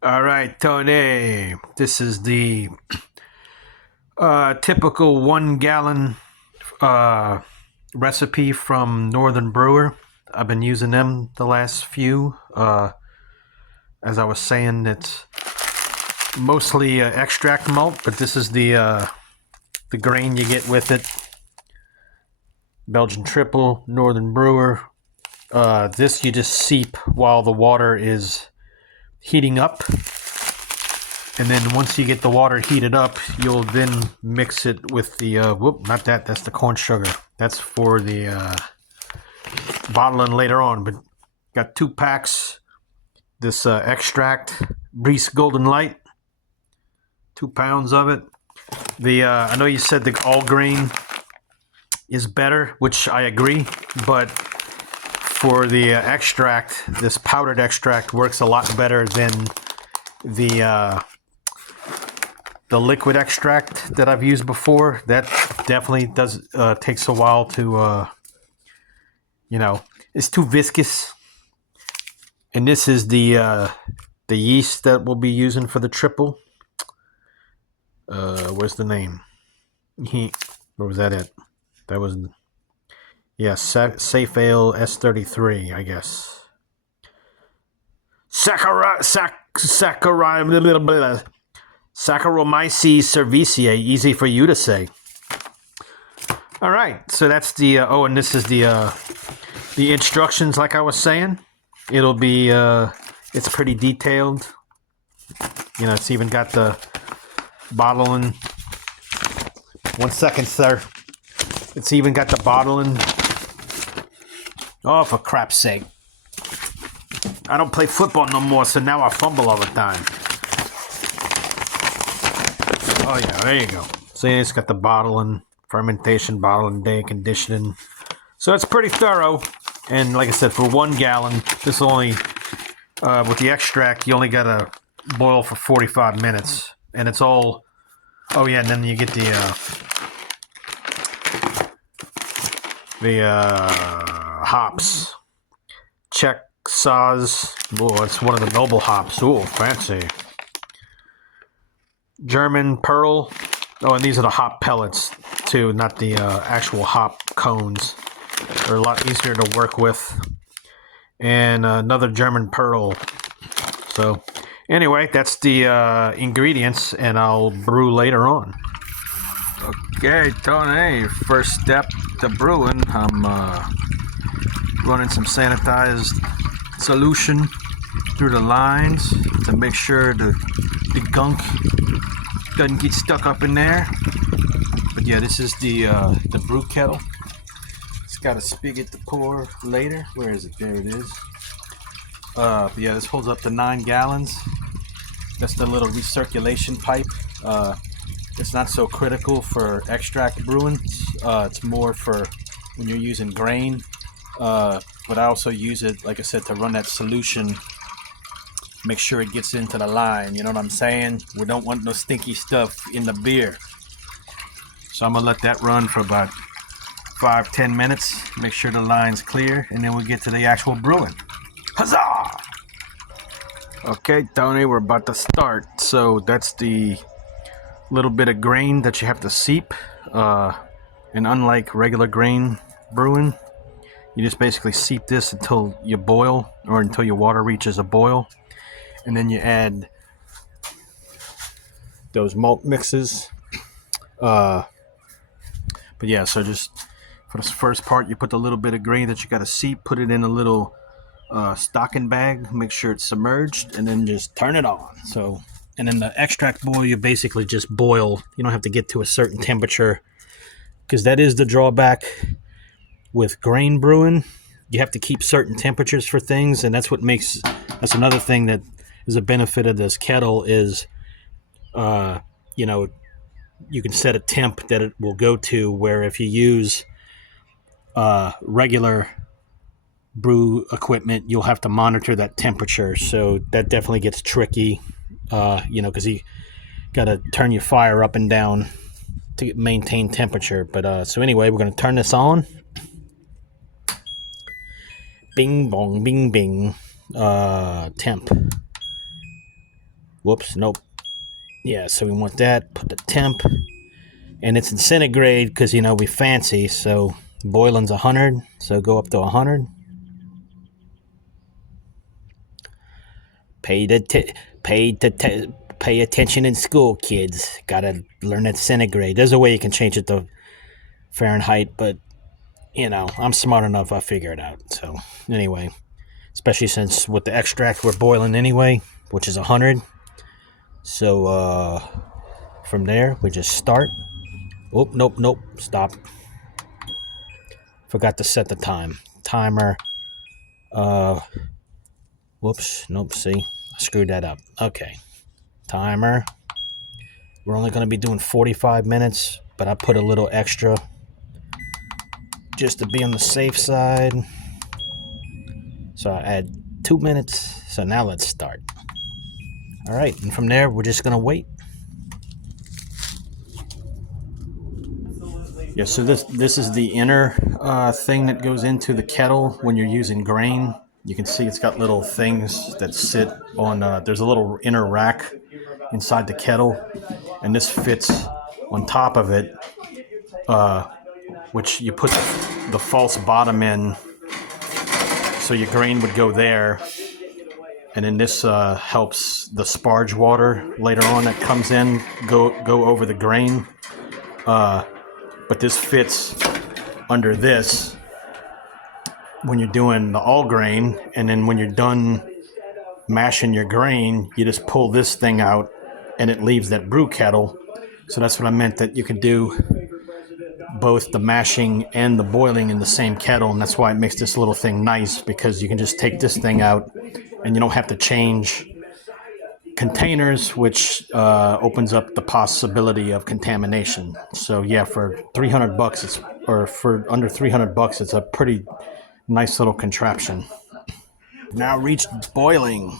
All right, Tony. This is the typical 1 gallon uh, recipe from Northern Brewer. I've been using them the last few. As I was saying, it's mostly extract malt, but this is the grain you get with it. Belgian Tripel, Northern Brewer. This you just seep while the water is heating up. And then once you get the water heated up, you'll then mix it with the, not that, that's the corn sugar. That's for the bottling later on. But got 2 packs. This extract, Brice Golden Light, 2 pounds of it. I know you said the all grain is better, which I agree, but for the extract, this powdered extract works a lot better than the liquid extract that I've used before. That definitely does takes a while to it's too viscous. And this is the yeast that we'll be using for the triple. Where's the name? Where was that at? That was Safe Ale S33, I guess. Saccharomyces cerevisiae, easy for you to say. All right, so that's the and this is the instructions. Like I was saying, it'll be it's pretty detailed. It's even got the bottling. 1 second, sir. It's even got the bottling. Oh, for crap's sake! I don't play football no more, so now I fumble all the time. Oh yeah, there you go. See, it's got the bottling, fermentation, bottling day, conditioning. So it's pretty thorough. And like I said, for 1 gallon, this only with the extract, you only gotta boil for 45 minutes, and it's all. Oh yeah, and then you get the hops. Czech Saaz. Oh, it's one of the noble hops. Oh, fancy. German Pearl. Oh, and these are the hop pellets too, not the actual hop cones. They're a lot easier to work with. And another German Pearl. So anyway, that's the ingredients, and I'll brew later on. Okay, Tony, first step to brewing. I'm running some sanitized solution through the lines to make sure the gunk doesn't get stuck up in there. But yeah, this is the brew kettle. It's got a spigot to pour later. Where is it? There it is. But yeah, this holds up to 9 gallons. That's the little recirculation pipe. It's not so critical for extract brewing. It's more for when you're using grain. But I also use it, like I said, to run that solution. Make sure it gets into the line. You know what I'm saying? We don't want no stinky stuff in the beer. So I'm gonna let that run for about 5-10 minutes. Make sure the line's clear, and then we'll get to the actual brewing. Huzzah! Okay, Tony, we're about to start. So that's the little bit of grain that you have to seep. And unlike regular grain brewing, you just basically seep this until you boil, or until your water reaches a boil. And then you add those malt mixes. But yeah, so just for this first part, you put the little bit of grain that you got to seep, put it in a little stocking bag, make sure it's submerged, and then just turn it on. So, and then the extract boil, you basically just boil. You don't have to get to a certain temperature, because that is the drawback with grain brewing. You have to keep certain temperatures for things, and that's another thing that is a benefit of this kettle is, you can set a temp that it will go to, where if you use regular brew equipment, you'll have to monitor that temperature. So that definitely gets tricky, because you got to turn your fire up and down to maintain temperature. But so anyway, we're going to turn this on. Bing bong, bing bing. Temp. Whoops, nope. Yeah, so we want that. Put the temp. And it's in centigrade because, you know, we fancy. So boiling's 100. So go up to 100. Pay attention in school, kids. Gotta learn that centigrade. There's a way you can change it to Fahrenheit, but, you know, I'm smart enough. I figure it out. So anyway, especially since with the extract we're boiling anyway, which is 100. So from there, we just start. Oh, nope. Stop. Forgot to set the timer. Whoops. Nope. See, I screwed that up. Okay. Timer. We're only going to be doing 45 minutes, but I put a little extra just to be on the safe side. So I add 2 minutes. So now let's start. All right. And from there, we're just going to wait. Yeah, so this is the inner thing that goes into the kettle when you're using grain. You can see it's got little things that sit on, there's a little inner rack inside the kettle, and this fits on top of it, which you put the false bottom in, so your grain would go there, and then this helps the sparge water later on that comes in go over the grain. But this fits under this when you're doing the all grain, and then when you're done mashing your grain, you just pull this thing out and it leaves that brew kettle. So that's what I meant, that you could do both the mashing and the boiling in the same kettle, and that's why it makes this little thing nice, because you can just take this thing out and you don't have to change containers, which opens up the possibility of contamination. So yeah, for $300, for under $300, it's a pretty nice little contraption. Now reached boiling,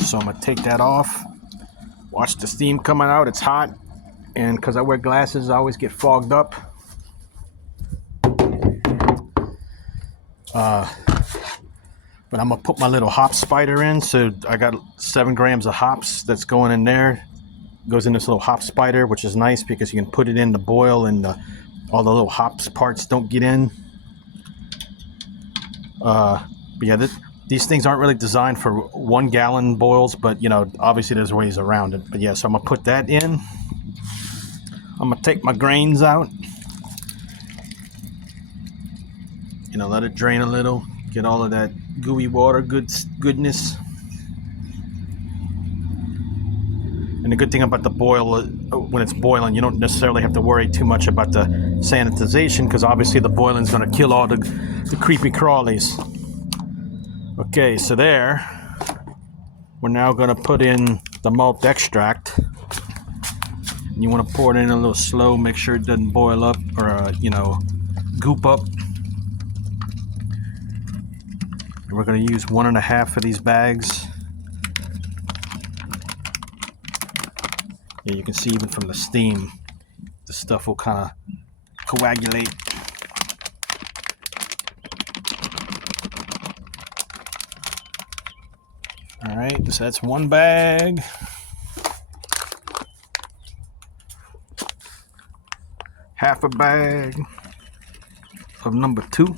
so I'm gonna take that off. Watch the steam coming out. It's hot, and because I wear glasses, I always get fogged up. But I'm gonna put my little hop spider in. So I got 7 grams of hops that's going in there. Goes in this little hop spider, which is nice because you can put it in to boil, and all the little hops parts don't get in. But yeah, these things aren't really designed for 1 gallon boils, but you know, obviously there's ways around it. But yeah, so I'm gonna put that in. I'm gonna take my grains out. You know, let it drain a little. Get all of that gooey water goodness. And the good thing about the boil, when it's boiling, you don't necessarily have to worry too much about the sanitization, because obviously the boiling is going to kill all the creepy crawlies. Okay, so there, we're now going to put in the malt extract. You want to pour it in a little slow, make sure it doesn't boil up or, goop up. We're going to use 1.5 of these bags. Yeah, you can see even from the steam, the stuff will kind of coagulate. All right, so that's 1 bag. Half a bag of number 2.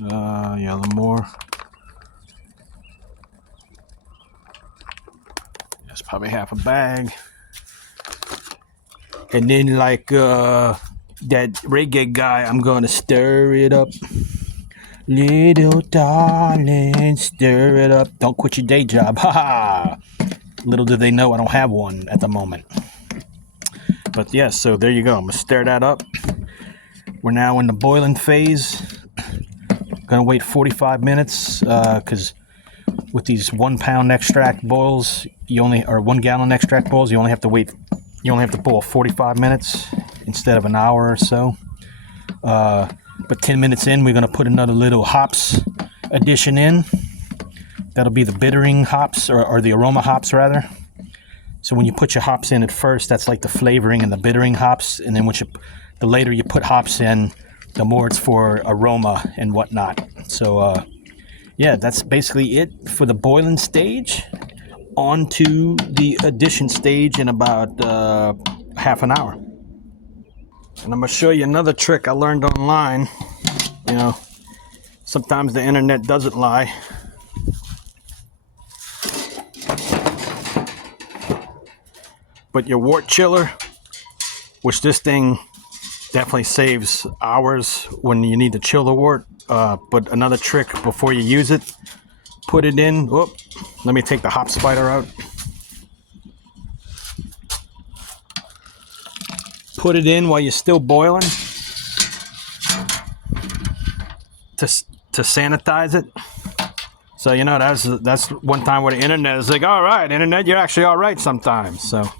Yeah, a little more. That's probably half a bag. And then, like that reggae guy, I'm gonna stir it up. Little darling, stir it up. Don't quit your day job. Ha ha. Little do they know I don't have one at the moment. But yeah, so there you go. I'm gonna stir that up. We're now in the boiling phase. Gonna wait 45 minutes because with these 1 pound extract boils, or 1 gallon extract boils, you only have to boil 45 minutes instead of an hour or so. But 10 minutes in, we're gonna put another little hops addition in. That'll be the bittering hops, or the aroma hops rather. So when you put your hops in at first, that's like the flavoring and the bittering hops, and then the later you put hops in, the more it's for aroma and whatnot. So yeah, that's basically it for the boiling stage. On to the addition stage in about half an hour. And I'm going to show you another trick I learned online. You know, sometimes the internet doesn't lie. But your wort chiller, which this thing definitely saves hours when you need to chill the wort. But another trick before you use it, put it in. Whoop, let me take the hop spider out. Put it in while you're still boiling to sanitize it. So, you know, that's one time where the internet is like, all right, internet, you're actually all right sometimes. So,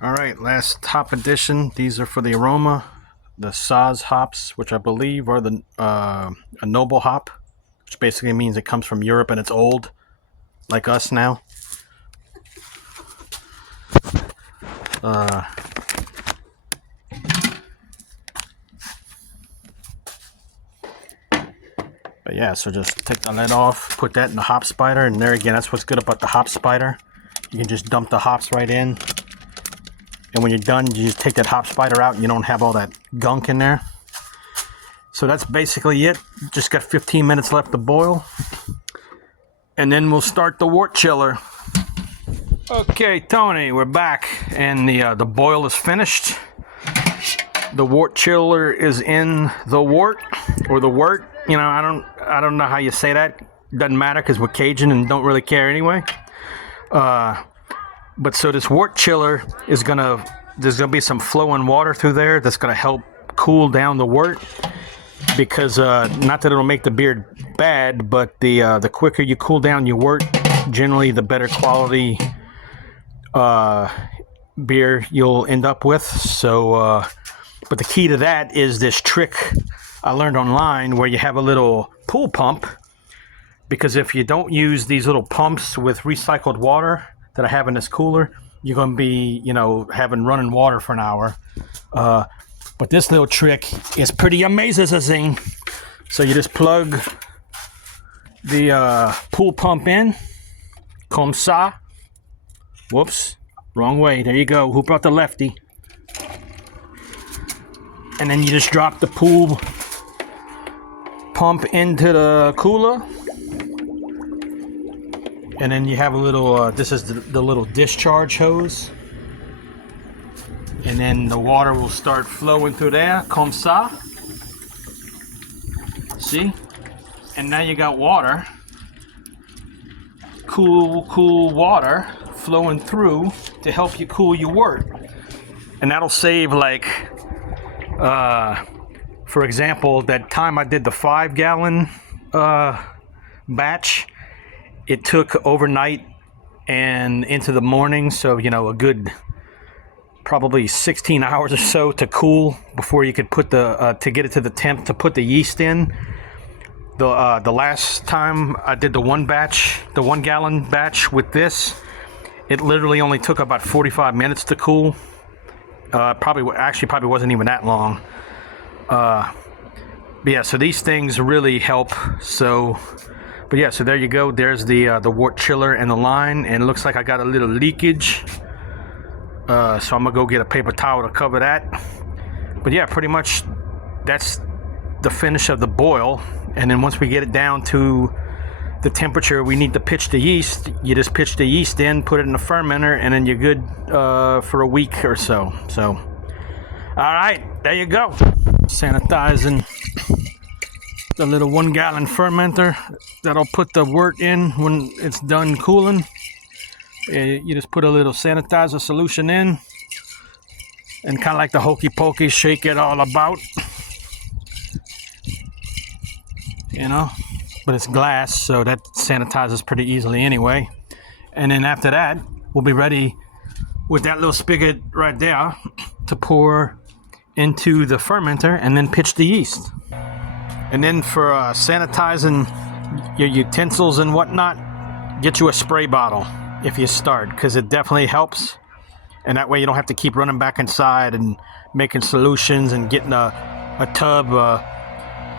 all right, last hop addition. These are for the aroma, the Saz hops, which I believe are the a noble hop, which basically means it comes from Europe and it's old, like us now. But yeah, so just take the lid off, put that in the hop spider, and there again, that's what's good about the hop spider. You can just dump the hops right in, and when you're done, you just take that hop spider out and you don't have all that gunk in there. So that's basically it. Just got 15 minutes left to boil, and then we'll start the wort chiller. Okay, Tony, we're back, and the boil is finished. The wort chiller is in the wort, or the wort. You know, I don't know how you say that. Doesn't matter because we're Cajun and don't really care anyway. But so this wort chiller is there's gonna be some flowing water through there that's gonna help cool down the wort. Because not that it'll make the beer bad, but the quicker you cool down your wort, generally the better quality beer you'll end up with. So, but the key to that is this trick I learned online where you have a little pool pump, because if you don't use these little pumps with recycled water that I have in this cooler, you're going to be, you know, having running water for an hour. But this little trick is pretty amazing. So you just plug the pool pump in, comme ça. Whoops, wrong way. There you go. Who brought the lefty? And then you just drop the pool pump into the cooler, and then you have a little this is the little discharge hose, and then the water will start flowing through there, comme ça. See? And now you got water, cool water flowing through to help you cool your wort. And that'll save, like, for example, that time I did the 5-gallon batch, it took overnight and into the morning, so, you know, a good probably 16 hours or so to cool before you could put to get it to the temp to put the yeast in. The last time I did the 1-gallon batch with this, it literally only took about 45 minutes to cool. Probably wasn't even that long. But yeah, so these things really help. So, but yeah, so there you go. There's the wort chiller and the line, and it looks like I got a little leakage. So I'm gonna go get a paper towel to cover that. But yeah, pretty much that's the finish of the boil. And then once we get it down to the temperature we need to pitch the yeast, you just pitch the yeast in, put it in the fermenter, and then you're good for a week or so. So, all right, there you go. Sanitizing the little 1-gallon fermenter that'll put the wort in when it's done cooling. You just put a little sanitizer solution in, and kind of like the hokey pokey, shake it all about, you know. But it's glass, so that sanitizes pretty easily anyway. And then after that, we'll be ready with that little spigot right there to pour into the fermenter and then pitch the yeast. And then for sanitizing your utensils and whatnot, get you a spray bottle if you start, because it definitely helps. And that way you don't have to keep running back inside and making solutions and getting a tub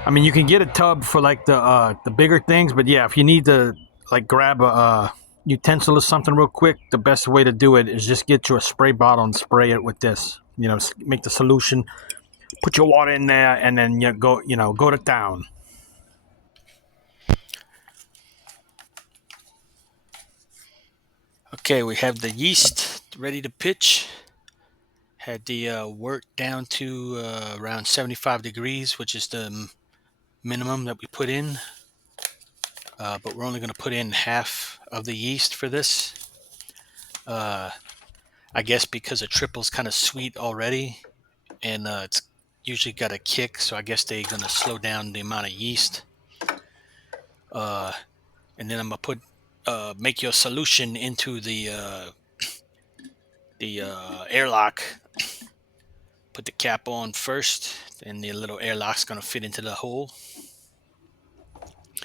I mean, you can get a tub for like the bigger things, but yeah, if you need to like grab a utensil or something real quick, the best way to do it is just get you a spray bottle and spray it with this. You know, make the solution, put your water in there, and then go to town. Okay, we have the yeast ready to pitch. Had the wort down to around 75 degrees, which is the minimum that we put in. But we're only going to put in half of the yeast for this. I guess because a triple's kind of sweet already, and it's usually got a kick, so I guess they're going to slow down the amount of yeast. And then I'm going to make your solution into the airlock. Put the cap on first, and the little airlock's going to fit into the hole.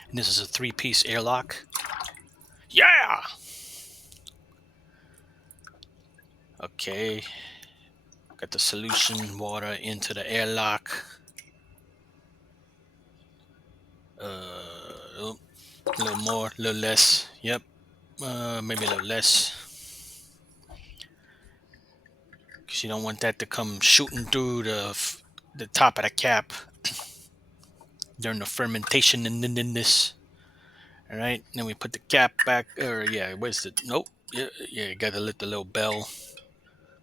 And this is a 3-piece airlock. Yeah! Okay. Got the solution water into the airlock. A little more, a little less. Yep. Maybe a little less. Because you don't want that to come shooting through the top of the cap during the fermentation and then this. All right. Then we put the cap back. Or yeah, where's the? Nope. Yeah, you gotta let the little bell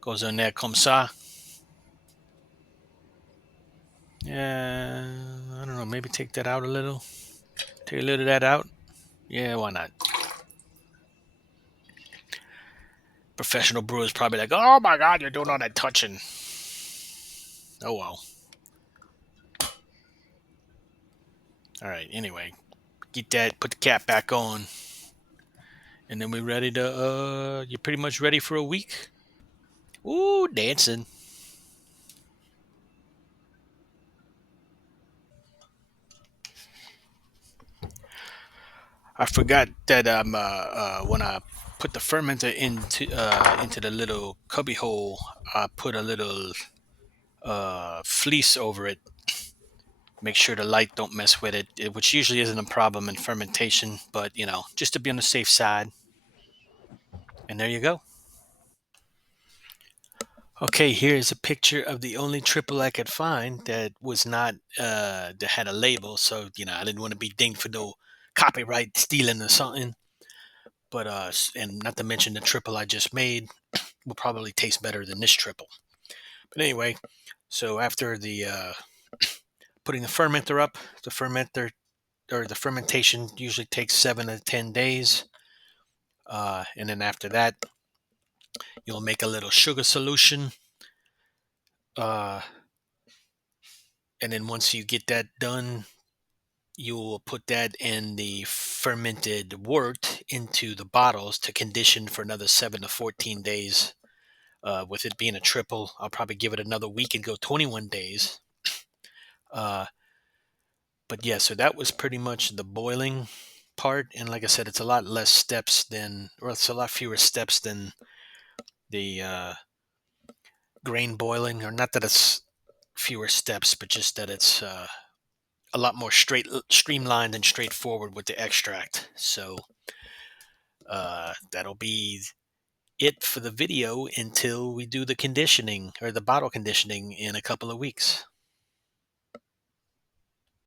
goes on there. Comme ça. Yeah, I don't know. Maybe take that out a little. Take a little of that out. Yeah, why not? Professional brewers probably like, oh my god, you're doing all that touching. Oh well. All right. Anyway, get that. Put the cap back on, and then we're ready to. You're pretty much ready for a week. Ooh, dancing. I forgot that when I put the fermenter into the little cubby hole, I put a little fleece over it. Make sure the light don't mess with it, which usually isn't a problem in fermentation, but just to be on the safe side. And there you go. Okay, here's a picture of the only triple I could find that was not that had a label. So I didn't want to be dinged for no copyright stealing or something. But and not to mention the triple I just made will probably taste better than this triple. But anyway, so after the putting the fermenter up, the fermenter or the fermentation usually takes 7 to 10 days, and then after that, you'll make a little sugar solution. And then once you get that done, you will put that in the fermented wort into the bottles to condition for another 7 to 14 days. With it being a triple, I'll probably give it another week and go 21 days. But yeah, so that was pretty much the boiling part. And like I said, it's a lot less steps it's a lot fewer steps than the grain boiling. Or not that it's fewer steps, but just that it's a lot more streamlined and straightforward with the extract. So that'll be it for the video until we do the conditioning or the bottle conditioning in a couple of weeks.